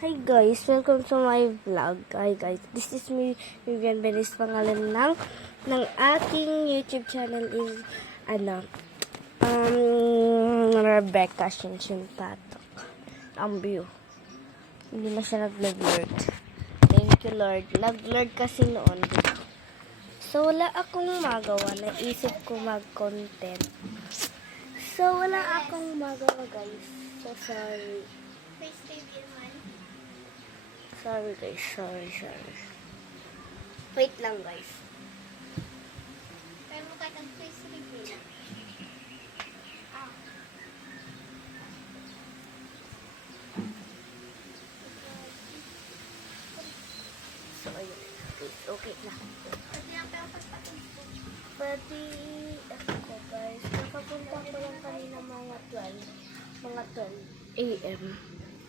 Hi guys, welcome to my vlog. Hi guys, this is me, Vivian Benes. Pangalan ng aking YouTube channel is Rebecca Shinshin Patok. Ang view. Hindi na siya nag-lord. Thank you Lord. Nag-lord kasi noon. So wala akong magawa. Naisip ko mag-content. So wala akong magawa guys. So sorry. Sorry guys, sorry. Wait lang guys. Pero mo kahit ang face reveal. So ayun guys, okay na. Pwede ang pero pagpatungkol. Pwede ako guys, nakapunta ko lang kanina mga 12 AM.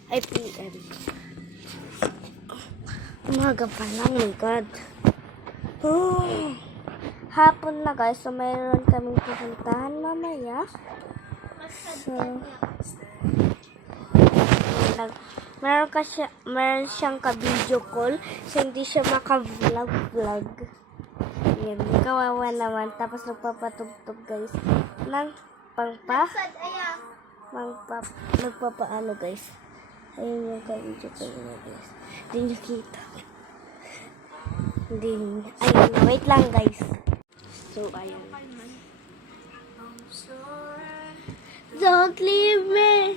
Ay PM. Umaga pa lang, my God. Oh, hapon na guys, so mayroon kaming pupuntahan mamaya. So, meron siyang ka-video call, so hindi siya maka-vlog. Yan, kawawa naman. Tapos nagpapatugtog guys ng Sad, ayan. nagpapaano guys. Ayun yung ka-video call niya guys. Hindi niyo kita. Ayun, wait lang guys. So, ayun. Don't leave me.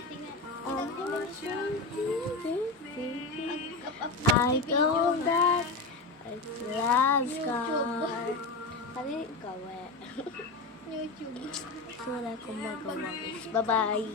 I know that love's gone. Hari ikaw YouTube. So, wala akong magawa guys. Bye-bye.